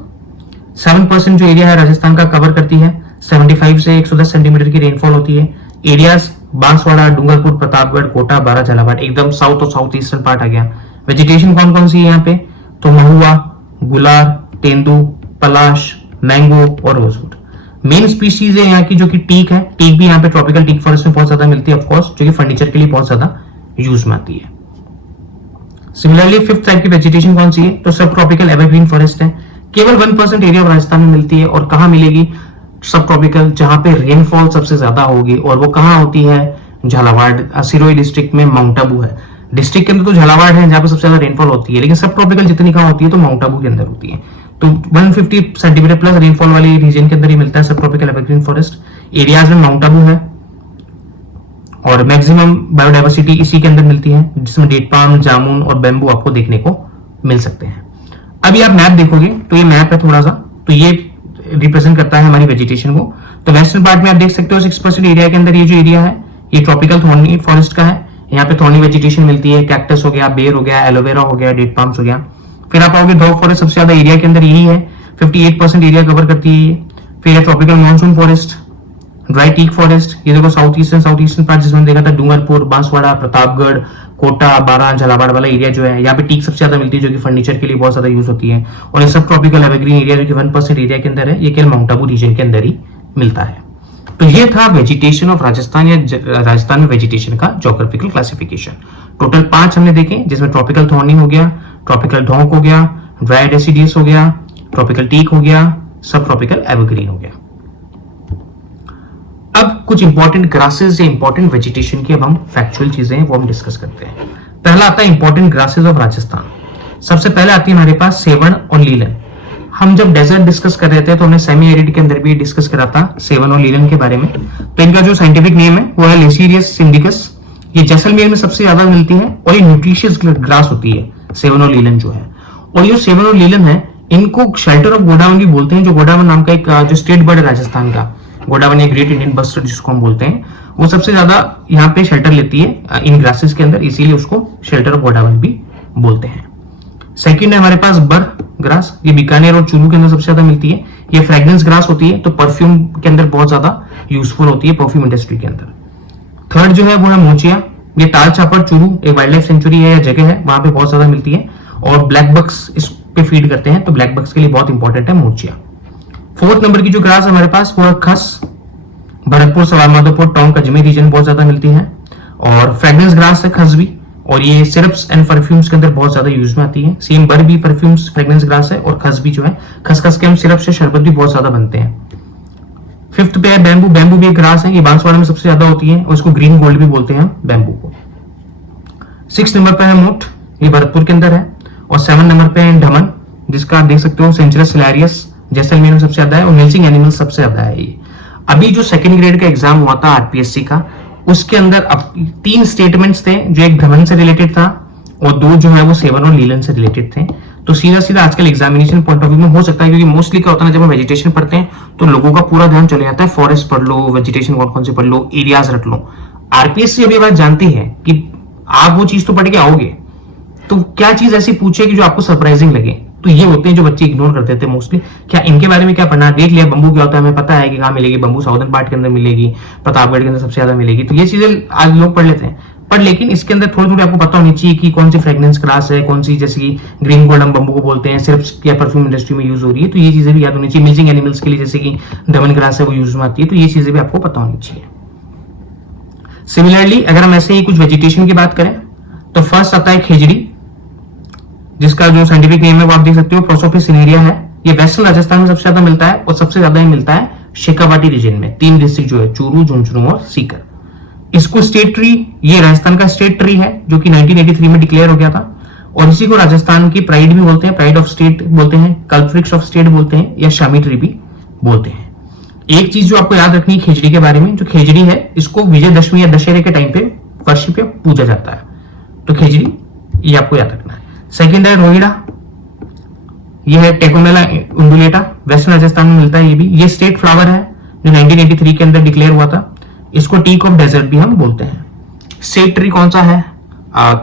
7% जो एरिया है राजस्थान का कवर करती है। 75 से 110 सेंटीमीटर की रेनफॉल होती है। एरियाज बांसवाड़ा, डूंगरपुर, प्रतापगढ़, कोटा, बारा, झालावाड़, एकदम साउथ और साउथ ईस्टर्न पार्ट आ गया। वेजिटेशन कौन कौन सी है यहाँ पे, तो महुआ, गुलार, तेंदू, पलाश, मैंगो और रोजवुड। मेन स्पीशीज है यहाँ की जो कि टीक है। टीक भी यहाँ पे ट्रॉपिकल टीक फॉरेस्ट में बहुत ज्यादा मिलती है ऑफकोर्स, जो कि फर्नीचर के लिए बहुत ज्यादा यूज में आती है। सिमिलरली फिफ्थ टाइप की वेजिटेशन कौन सी है, तो सब ट्रॉपिकल एवरग्रीन फॉरेस्ट है। केवल 1% एरिया राजस्थान में मिलती है, और कहाँ मिलेगी, सब ट्रॉपिकल, जहां पे रेनफॉल सबसे ज्यादा होगी, और वो कहाँ होती है, झालावाड़, सिरोही डिस्ट्रिक्ट में माउंट आबू है। डिस्ट्रिक्ट के अंदर तो झालावाड़ है जहां पे सबसे ज्यादा रेनफॉल होती है, लेकिन सब ट्रॉपिकल जितनी कहाँ होती है तो माउंट आबू के अंदर होती है। तो 150 सेंटीमीटर प्लस रेनफॉल वाली रीजन के अंदर ही मिलता है सब ट्रॉपिकल एवरग्रीन फॉरेस्ट। एरियाज में माउंट आबू है, और मैक्सिमम बायोडाइवर्सिटी इसी के अंदर मिलती है, जिसमें डेट पाम, जामुन और बैम्बू आपको देखने को मिल सकते हैं। अभी आप मैप देखोगे तो ये मैप है थोड़ा सा, तो ये रिप्रेजेंट करता है हमारी वेजिटेशन को। तो वेस्टर्न पार्ट में आप देख सकते हो 6% एरिया के अंदर ये जो एरिया है ये ट्रॉपिकल थॉर्नी फॉरेस्ट का है। यहाँ पे थॉर्नी वेजिटेशन मिलती है, कैक्टस हो गया, बेर हो गया, एलोवेरा हो गया, डेट पाम्स हो गया। फिर आप आओगे डॉग फॉरेस्ट, सबसे ज्यादा एरिया के अंदर यही है, 58% एरिया कवर करती है ये। फिर है tropical monsoon forest, dry teak forest, ये देखो साउथ ईस्टर्न पार्ट जिसमें देखा था डूंगरपुर, बांसवाड़ा, प्रतापगढ़, कोटा, बारा, झालावाड़ वाला एरिया जो है, यहाँ पे टीक सबसे ज्यादा मिलती है जो कि फर्नीचर के लिए बहुत ज्यादा यूज होती है। और ये सब ट्रॉपिकल एवरग्रीन एरिया जो कि 1% एरिया के अंदर है, ये केवल माउंट आबू रीजन के अंदर ही मिलता है। तो ये था वेजिटेशन ऑफ राजस्थान या राजस्थान में वेजिटेशन का ज्योग्राफिकल क्लासिफिकेशन। टोटल 5 हमने देखे, जिसमें ट्रॉपिकल थॉर्नी हो गया, ट्रॉपिकल ढोंक हो गया, ड्राई डेसिडियस हो गया, ट्रॉपिकल टीक हो गया, सब ट्रॉपिकल एवरग्रीन हो गया। अब कुछ इंपॉर्टेंट ग्रासेस या इंपॉर्टेंट वेजिटेशन की अब हम फैक्चुअल चीजें वो हम डिस्कस करते हैं। पहला आता है इंपॉर्टेंट ग्रासेस ऑफ राजस्थान। सबसे पहले आती है हमारे पास सेवण और लीलन। हम जब डेजर्ट डिस्कस कर रहे थे तो हमने सेमी एरिड के अंदर भी डिस्कस करा था सेवन और लीलन के बारे में। तो इनका जो साइंटिफिक नेम है वो है लेसीरियस सिंडिकस। ये जैसलमेर में सबसे ज्यादा मिलती है और ये न्यूट्रिशियस ग्रास होती है सेवन और लीलन जो है। और ये सेवन और लीलन है इनको शेल्टर ऑफ गोडावन भी बोलते हैं। जो गोडावन नाम का एक जो स्टेट बर्ड है राजस्थान का, गोडावन एक ग्रेट इंडियन बस्टर्ड जिसको हम बोलते हैं, वो सबसे ज्यादा यहाँ पे शेल्टर लेती है इन ग्रासेस के अंदर, इसीलिए उसको शेल्टर ऑफ गोडावन भी बोलते हैं। सेकंड है हमारे पास बर ग्रास। ये बीकानेर और चूरू के अंदर सबसे ज्यादा मिलती है। ये फ्रेग्रेंस ग्रास होती है, तो परफ्यूम के अंदर बहुत ज्यादा यूजफुल होती है, परफ्यूम इंडस्ट्री के अंदर। थर्ड जो है वो है मोचिया। ये ताल चापड़ चूरू एक वाइल्ड लाइफ सेंचुरी है या जगह है, वहां पे बहुत ज्यादा मिलती है और ब्लैक बक्स इस पे फीड करते हैं, तो ब्लैक बक्स के लिए बहुत इंपॉर्टेंट है मोचिया। फोर्थ नंबर की जो ग्रास हमारे पास वो है खस। भरतपुर, सवाईमाधोपुर, टोंक, अजमेर रीजन बहुत ज्यादा मिलती है और फ्रेग्रेंस ग्रास है खस भी, और ये सिरप्स एंड परफ्यूम्स के अंदर बहुत ज्यादा यूज में आती है। सेम बर भी परफ्यूम्स फ्रेग्रेंस ग्रास है और खस भी जो है, खसखस के हम सिरप से शरबत भी बहुत ज्यादा बनते हैं। फिफ्थ पे है बैम्बू। बैम्बू भी एक ग्रास है, ये बांसवाड़ा में सबसे ज्यादा होती है और इसको ग्रीन गोल्ड भी बोलते हैं बैम्बू को। 6 नंबर पे है मोट, ये भरतपुर के अंदर है। और 7 नंबर पे है ढमन, जिसका आप देख सकते हो सेंचुरस सिलेरियस जैसलमेर में सबसे ज्यादा है और मिल्सिंग एनिमल सबसे ज्यादा है। ये अभी जो सेकंड ग्रेड का एग्जाम हुआ था आरपीएससी का, उसके अंदर अब 3 स्टेटमेंट्स थे, जो एक ढमन से रिलेटेड था और 2 जो है वो सेवन और लीलन से रिलेटेड थे। तो सीधा सीधा आजकल एग्जामिनेशन पॉइंट ऑफ व्यू में हो सकता है, क्योंकि मोस्टली क्या होता है जब हम वेजिटेशन पढ़ते हैं तो लोगों का पूरा ध्यान चले जाता है फॉरेस्ट पढ़ लो, वेजिटेशन कौन कौन से पढ़ लो, एरियाज रख लो। आरपीएससी अभी बात जानती है कि आप वो चीज तो पढ़ के आओगे, तो क्या चीज ऐसी पूछे कि जो आपको सरप्राइजिंग लगे। तो ये होते हैं जो बच्चे इग्नोर कर देते हैं मोस्टली। क्या इनके बारे में क्या पढ़ना, देख लिया बंबू क्या होता है, हमें पता है कि कहाँ मिलेगी, बंबू साउदर्न पार्ट के अंदर मिलेगी, प्रतापगढ़ के अंदर सबसे ज्यादा मिलेगी, तो ये चीजें आज लोग पढ़ लेते हैं। पर लेकिन इसके अंदर थोड़ी थोड़ी आपको पता होनी चाहिए कि कौन सी फ्रेग्रेंस क्लास है, कौन सी, जैसे कि ग्रीन गोल्ड हम बंबू को बोलते हैं, सिर्फ या परफ्यूम इंडस्ट्री में यूज हो रही है, तो ये चीजें भी याद होनी चाहिए। मिल्सिंग एनिमल्स के लिए जैसे कि ढमन ग्रास है वो यूज में आती है, तो ये चीजें भी आपको पता होनी चाहिए। सिमिलरली अगर हम ऐसे ही कुछ वेजिटेशन की बात करें तो फर्स्ट आता है खेजड़ी, जिसका जो साइंटिफिक नेम है वो आप देख सकते हो प्रोसोपिस सिनेरिया है। ये वेस्टर्न राजस्थान में सबसे ज्यादा मिलता है और सबसे ज्यादा ही मिलता है शेखावाटी रीजन में। 3 डिस्ट्रिक्ट जो है चूरू, झुंझुनू और सीकर। इसको स्टेट ट्री, ये राजस्थान का स्टेट ट्री है जो कि 1983 में डिक्लेयर हो गया था और इसी को राजस्थान की प्राइड भी बोलते हैं, प्राइड ऑफ स्टेट बोलते हैं, कल्पवृक्ष ऑफ स्टेट बोलते हैं या शामी ट्री भी बोलते हैं। एक चीज जो आपको याद रखनी है खेजड़ी के बारे में, जो खेजड़ी है इसको विजयदशमी या दशहरे के टाइम पे वर्शिप या पूजा जाता है, तो खेजड़ी ये आपको याद रखना है। सेकेंड है रोहिड़ा, यह है टेकोमेला उंडुलेटा, वेस्टर्न राजस्थान में मिलता है। ये भी ये स्टेट फ्लावर है जो 1983 के अंदर डिक्लेयर हुआ था। इसको टीक ऑफ डेजर्ट भी हम बोलते हैं। स्टेट ट्री कौन सा है?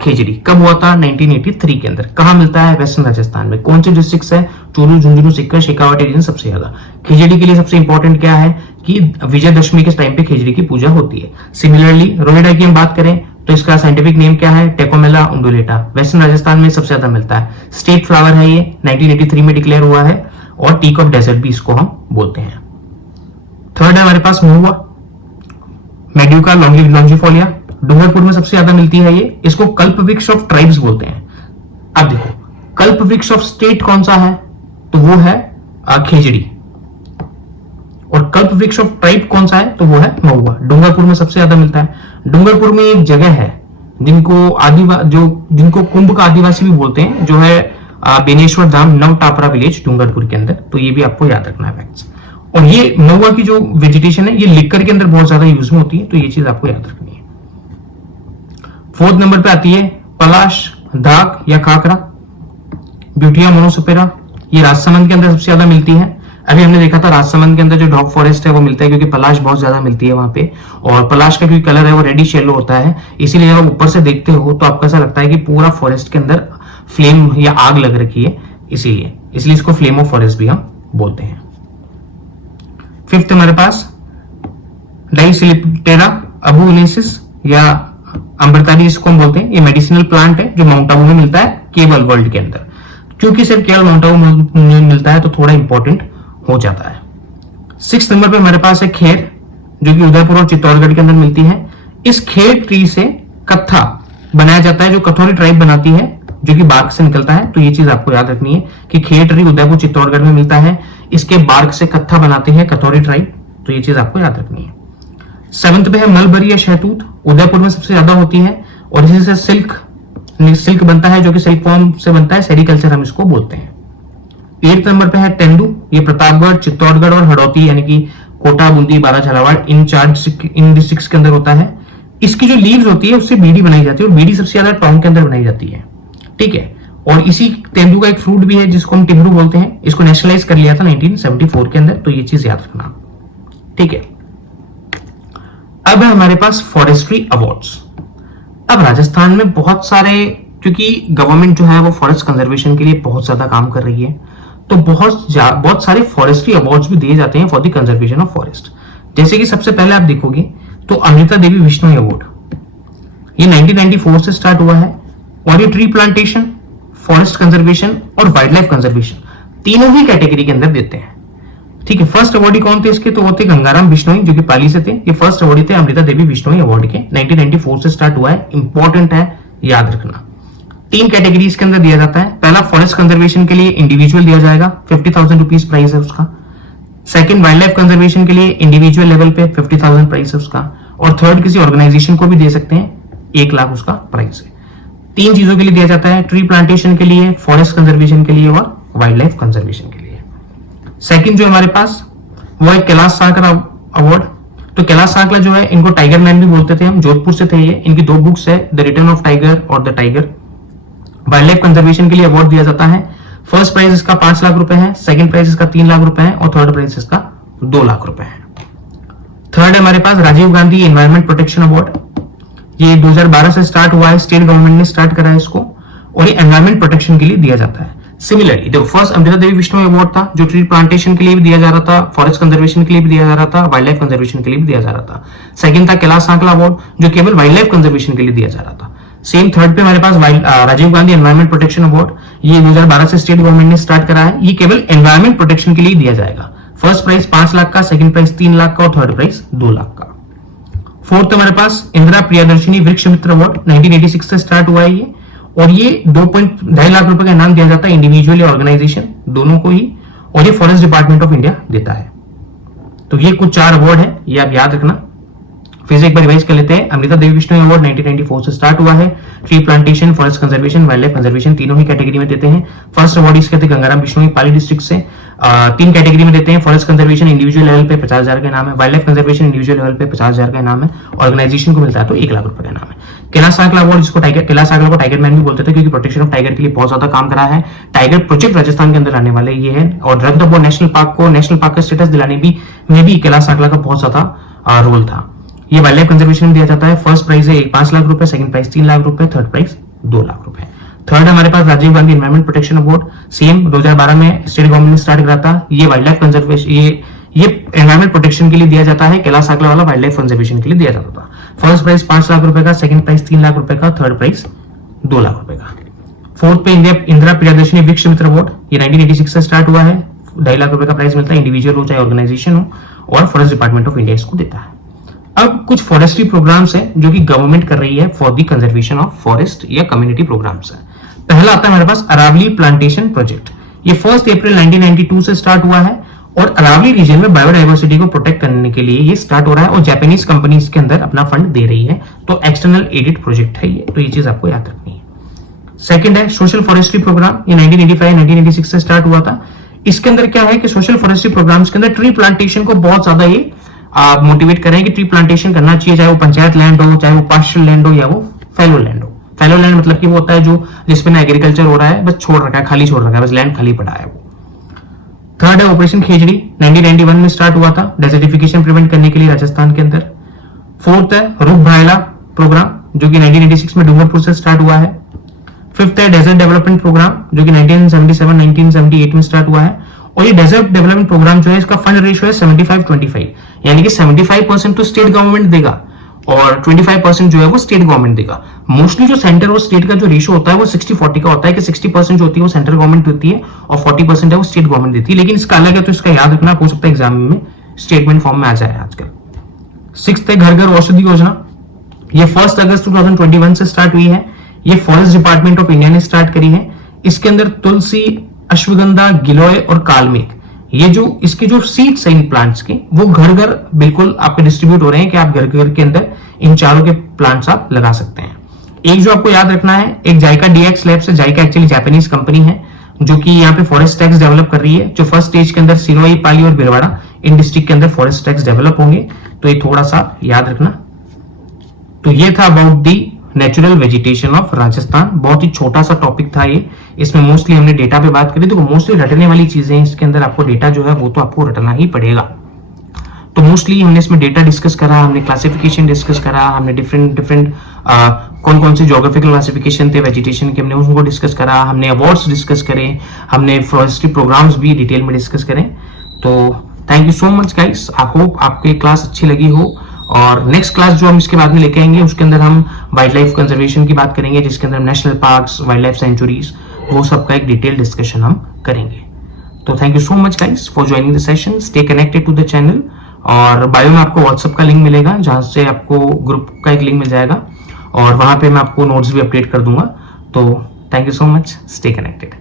खेजड़ी। कब हुआ था? 1983 के अंदर। कहां मिलता है? वेस्टर्न राजस्थान में। कौन से डिस्ट्रिक्ट है? चूरू, झुंझुनू, सीकर, शेखावाटी रीजन सबसे ज्यादा। खेजड़ी के लिए सबसे इंपॉर्टेंट क्या है कि विजयदशमी के टाइम पे खेजड़ी की पूजा होती है। सिमिलरली रोहिड़ा की हम बात करें तो इसका साइंटिफिक नेम क्या है? टेकोमेला उंडुलेटा। वेस्टर्न राजस्थान में सबसे ज्यादा मिलता है। स्टेट फ्लावर है ये, 1983 में डिक्लेयर हुआ है और टीक ऑफ डेजर्ट भी इसको हम बोलते हैं। थर्ड है हमारे पास महुआ, मेड्यूका लॉन्जिफोलिया। डूंगरपुर में सबसे ज्यादा मिलती है ये। इसको कल्पवृक्ष ऑफ ट्राइब्स बोलते हैं। अब देखो कल्पवृक्ष ऑफ स्टेट कौन सा है? तो वो है खेजड़ी। और कल्पवृक्ष ऑफ ट्राइब कौन सा है? तो वो है महुआ। डूंगरपुर में सबसे ज्यादा मिलता है। डूंगरपुर में एक जगह है जिनको कुंभ का आदिवासी भी बोलते हैं, जो है बेनेश्वर धाम नव टापरा विलेज डूंगरपुर के अंदर। तो ये भी आपको याद रखना है फैक्ट्स। और ये महुआ की जो वेजिटेशन है ये लिकर के अंदर बहुत ज्यादा यूज में होती है, तो ये चीज आपको याद रखनी है। फोर्थ नंबर पे आती है पलाश, धाक या खाकरा, ब्यूटिया मोनोसपेरा। ये राजसमंद के अंदर सबसे ज्यादा मिलती है। अभी हमने देखा था राजसमंद के अंदर जो डॉग फॉरेस्ट है वो मिलता है, क्योंकि पलाश बहुत ज्यादा मिलती है वहां पे। और पलाश का क्योंकि कलर है वो रेडिश येलो होता है, इसीलिए जब आप ऊपर से देखते हो तो आपको ऐसा लगता है कि पूरा फॉरेस्ट के अंदर फ्लेम या आग लग रखी है, इसीलिए इसको फ्लेम ऑफ फॉरेस्ट भी हम बोलते हैं। फिफ्थ हमारे पास डाइसिलिप्टेरा अबुनेसिस या अमृतारी जिसको हम बोलते हैं। ये मेडिसिनल प्लांट है जो माउंट आबू में मिलता है केवल वर्ल्ड के अंदर। क्योंकि सिर्फ केवल माउंट आबू में मिलता है तो थोड़ा इंपॉर्टेंट हो जाता है। 6 नंबर पे हमारे पास है खेर, जो कि उदयपुर और चित्तौड़गढ़ के अंदर मिलती है। इस खेर ट्री से कत्था बनाया जाता है, जो कथौरी ट्राइब बनाती है, जो कि बार्क से निकलता है। तो ये चीज आपको याद रखनी है कि खेर ट्री उदयपुर चित्तौड़गढ़ में मिलता है। इसके बार्क से कत्था बनाते हैं कथौरी ट्राइब, तो ये चीज आपको याद रखनी है। 7th पे है मलबरी या शहतूत, उदयपुर में सबसे ज्यादा होती है और इसी से सिल्क बनता है, जो कि सिल्क फॉर्म से बनता है। सेरिकल्चर हम इसको बोलते हैं। 8 नंबर पे है तेंदू, ये प्रतापगढ़, चित्तौड़गढ़ और हड़ौती यानी कि कोटा, बूंदी, बारा, झालावाड़ इन डिस्ट्रिक्ट्स के अंदर होता है। इसकी जो लीव्स होती है उससे बीड़ी बनाई जाती है और बीड़ी सबसे ज्यादा टाउन के अंदर बनाई जाती है, ठीक है। और इसी तेंदू का एक फ्रूट भी है जिसको हम टिमरू बोलते हैं, इसको नेशनलाइज कर लिया था 1974 के अंदर, तो ये चीज याद रखना, ठीक है। अब है हमारे पास फॉरेस्ट्री अवार्ड्स। अब राजस्थान में बहुत सारे, क्योंकि गवर्नमेंट जो है वो फॉरेस्ट कंजर्वेशन के लिए बहुत ज्यादा काम कर रही है, तो बहुत सारे फॉरेस्ट्री अवार्ड्स भी दिए जाते हैं for the conservation of forest. जैसे कि सबसे पहले आप देखोगे तो अमृता देवी विश्नोई अवार्ड, ये 1994 से स्टार्ट हुआ है और ये ट्री प्लांटेशन, फॉरेस्ट कंजर्वेशन और वाइल्ड लाइफ कंजर्वेशन तीनों ही कैटेगरी के अंदर देते हैं, ठीक है। फर्स्ट अवार्डी कौन थे इसके, तो वो थे गंगाराम बिश्नोई जो कि पाली से थे। ये फर्स्ट अवार्डी थे अमृता देवी विश्नोई अवार्ड के, 1994 से स्टार्ट हुआ है, इंपॉर्टेंट है याद रखना। 3 कैटेगरीज के अंदर दिया जाता है। पहला फॉरेस्ट कंजर्वेशन के लिए इंडिविजुअल दिया जाएगा, 50,000 रुपीज प्राइस है उसका। सेकंड वाइल्ड लाइफ कंजर्वेशन के लिए इंडिविजुअल लेवल पे 50,000 प्राइस है उसका। और थर्ड किसी ऑर्गेनाइजेशन को भी दे सकते हैं, 1 लाख उसका प्राइस है। 3 चीजों के लिए दिया जाता है, ट्री प्लांटेशन के लिए, फॉरेस्ट कंजर्वेशन के लिए और वाइल्ड लाइफ कंजर्वेशन के लिए। सेकंड जो हमारे पास वो है कैलाश साकला अवार्ड। तो कैलाश साकला जो है इनको टाइगर मैन भी बोलते थे हम, जोधपुर से थे ये। इनकी 2 बुक्स है, द रिटर्न ऑफ टाइगर और the tiger. Wild life conservation के लिए अवार्ड दिया जाता है। फर्स्ट प्राइज इसका 5 लाख रुपए है, सेकंड प्राइज इसका 3 लाख रुपए है और थर्ड प्राइज इसका 2 लाख रुपए है। थर्ड है हमारे पास Rajiv Gandhi environment protection award. ये 2012 से स्टार्ट हुआ है, स्टेट गवर्नमेंट ने स्टार्ट करा है इसको और ये एनवायरमेंट प्रोटेक्शन के लिए दिया जाता है। सिमिलरली देखो, फर्स्ट अमृता देवी विश्नोई अवार्ड था जो ट्री प्लांटेशन के लिए भी दिया जा रहा था, फॉरेस्ट कंजर्वेशन के लिए भी दिया जा रहा था, वाइल्ड लाइफ कंजर्वेशन के लिए भी दिया जा रहा था। सेकंड था कैलाश साकला अवार्ड जो केवल वाइल्ड लाइफ कंजर्वेशन के लिए दिया जा रहा था। सेम थर्ड पे हमारे पास Rajiv Gandhi environment protection award, ये 2012 से स्टेट गवर्नमेंट ने स्टार्ट करा है। ये केवल एनवायरमेंट प्रोटेक्शन के लिए दिया जाएगा। फर्स्ट प्राइज 5 लाख का, सेकंड प्राइज 3 लाख का और थर्ड प्राइज 2 लाख का। फोर्थ हमारे पास इंदिरा प्रियदर्शनी वृक्ष मित्र अवार्ड, 1986 से स्टार्ट हुआ है ये, और ये 2.2 लाख रुपए का इनाम दिया जाता है इंडिविजुअली ऑर्गेनाइजेशन दोनों को ही, और ये फॉरेस्ट डिपार्टमेंट ऑफ इंडिया देता है। तो ये कुछ 4 अवार्ड है, ये आप याद रखना। फिर से एक बार रिवाइज कर लेते हैं। अमृता देवी विश्नोई अवार्ड 1994 से स्टार्ट हुआ है। Tree plantation, forest conservation, wild life conservation तीनों ही कैटेगरी में देते हैं। फर्स्ट अवार्ड इसके थे गंगाराम बिश्नोई पाली डिस्ट्रिक्ट से। 3 कैटेगरी में देते हैं। फॉरेस्ट कंजर्वेशन इंडिविजुअल लेवल पे 50,000 का इनाम है, wild life conservation individual level पे 50,000 का इनाम है, ऑर्गेनाइजेशन को मिलता है तो 1 लाख रुपए का इनाम है। कैलाश साकला अवार्ड, जिसको कैलाश साकला को टाइगर मैन भी बोलते थे क्योंकि प्रोटेक्शन ऑफ टाइगर के लिए बहुत ज्यादा काम करा है। टाइगर प्रोजेक्ट राजस्थान के अंदर आने वाले ये है, और रंगदबो नेशनल पार्क को नेशनल पार्क का स्टेटस दिलाने में भी कैलाश साकला का बहुत ज्यादा रोल था। ये वाइल्ड लाइफ कंजर्वेशन में दिया जाता है। फर्स्ट प्राइज है 5 लाख रुपए, सेकंड प्राइज 3 लाख रुपए, थर्ड प्राइज 2 लाख रुपए। थर्ड हमारे पास Rajiv Gandhi environment protection award, same 2012 में स्टेट गवर्नमेंट ने स्टार्ट करा था। ये वाइल्ड लाइफ कंजर्वेशन, ये एनवायरमेंट प्रोटेक्शन के लिए दिया जाता है। कैलाश साकला वाला वाइल्ड लाइफ कंजर्वेशन के लिए दिया जाता था। फर्स्ट प्राइज 5 लाख रुपए का, सेकंड प्राइज 3 लाख रुपए का, थर्ड प्राइज 2 लाख रुपए का। फोर्थ पे इंदिरा प्रियदर्शनी वृक्ष मित्र अवार्ड, ये 1986 से स्टार्ट हुआ है। 2.5 लाख रुपए का प्राइस मिलता है, इंडिविजुअल हो चाहे ऑर्गेनाइजेशन हो, और फॉरेस्ट डिपार्टमेंट ऑफ इंडिया इसको देता है। अब कुछ फॉरेस्ट्री प्रोग्राम्स हैं जो कि गवर्नमेंट कर रही है for the conservation of forest या कम्युनिटी प्रोग्राम्स है। पहला आता है हमारे पास अरावली प्लांटेशन प्रोजेक्ट। ये 1 अप्रैल 1992 से स्टार्ट हुआ है और अरावली रीजन में बायोडाइवर्सिटी को प्रोटेक्ट करने के लिए ये स्टार्ट हो रहा है, और जापानीज कंपनी इसके अंदर अपना फंड दे रही है। तो एक्सटर्नल एडिड प्रोजेक्ट है ये, तो ये चीज आपको याद रखनी है। सेकंड है सोशल फॉरेस्ट्री प्रोग्राम, ये 1985-1986 से स्टार्ट हुआ था। इसके अंदर क्या है कि सोशल फॉरेस्ट्री प्रोग्राम्स के अंदर ट्री प्लांटेशन को बहुत ज्यादा ये मोटिवेट करें कि ट्री प्लांटेशन करना चाहिए, चाहे वो पंचायत लैंड हो, चाहे वो पार्शियल लैंड हो, या वो फैलो लैंड हो। फैलो लैंड मतलब कि वो होता है जो जिसमें ना एग्रीकल्चर हो रहा है, बस छोड़ रखा है, खाली छोड़ रखा है, बस लैंड खाली पड़ा है वो। थर्ड है ऑपरेशन खेजड़ी, 1991 में स्टार्ट हुआ था डेजर्टिफिकेशन प्रिवेंट करने के लिए राजस्थान के अंदर। फोर्थ है रुख भायला प्रोग्राम, जो कि 1986 में डूंगरपुर से स्टार्ट हुआ है। फिफ्थ है डेजर्ट डेवलपमेंट प्रोग्राम, जो कि 1977-1978 में स्टार्ट हुआ है। और ये डेजर्ट डेवलपमेंट प्रोग्राम जो है इसका फंड रेशियो है 75-25, यानी कि 75% तो स्टेट गवर्नमेंट देगा और 25% जो है वो स्टेट गवर्नमेंट देगा। मोस्टली जो सेंटर और स्टेट का जो रेशियो होता है वो 60-40 का होता है, कि 60% जो होती है वो सेंट्रल गवर्नमेंट देती है और 40% है वो स्टेट गवर्नमेंट देती है। लेकिन इसका अलग है, तो इसका याद रखना, हो सकता है एग्जाम में स्टेटमेंट फॉर्म में आ जाए आजकल। सिक्स्थ है घर घर औषधि योजना, ये 1 अगस्त 2021 से स्टार्ट हुई है। ये फॉरेस्ट डिपार्टमेंट ऑफ इंडिया ने स्टार्ट करी है। इसके अंदर तुलसी, अश्वगंधा, गिलोय और कालमेघ, ये जो इसके जो सीड्स हैं इन प्लांट्स के, वो घर घर बिल्कुल आपके डिस्ट्रीब्यूट हो रहे हैं कि आप घर घर के अंदर इन चारों के प्लांट्स आप लगा सकते हैं। एक जो आपको याद रखना है, एक जायका डीएक्स लैब से, जायका एक्चुअली जापानीज कंपनी है जो कि यहाँ पे फॉरेस्ट टैक्स डेवलप कर रही है। जो फर्स्ट स्टेज के अंदर सिरोही, पाली और भिलवाड़ा इन डिस्ट्रिक्ट के अंदर फॉरेस्ट टैक्स डेवलप होंगे, तो ये थोड़ा सा याद रखना। तो ये था about the natural vegetation of Rajasthan. बहुत ही छोटा सा टॉपिक था ये, इसमें मोस्टली हमने डेटा पे बात करी। तो मोस्टली रटने वाली चीजें इसके अंदर, आपको डेटा जो है वो तो आपको रटना ही पड़ेगा। तो मोस्टली हमने इसमें डेटा डिस्कस करा, हमने क्लासिफिकेशन डिस्कस करा, हमने डिफरेंट कौन कौन से ज्योग्राफिकल क्लासिफिकेशन थे वेजिटेशन के, हमने उनको डिस्कस करा, हमने अवार्ड्स डिस्कस करे, हमने फॉरेस्ट्री प्रोग्राम्स भी डिटेल में डिस्कस करें। तो thank you so much guys, I hope आपको ये क्लास अच्छी लगी हो। और नेक्स्ट क्लास जो हम इसके बाद में लेके आएंगे उसके अंदर हम वाइल्ड लाइफ कंजर्वेशन की बात करेंगे, जिसके अंदर national parks, wild life sanctuaries, वो सब का एक डिटेल डिस्कशन हम करेंगे। तो thank you so much guys for joining the session, stay connected to the channel. और बायो में आपको व्हाट्सएप का लिंक मिलेगा, जहां से आपको ग्रुप का एक लिंक मिल जाएगा, और वहां पे मैं आपको नोट्स भी अपडेट कर दूंगा। तो thank you so much, stay connected.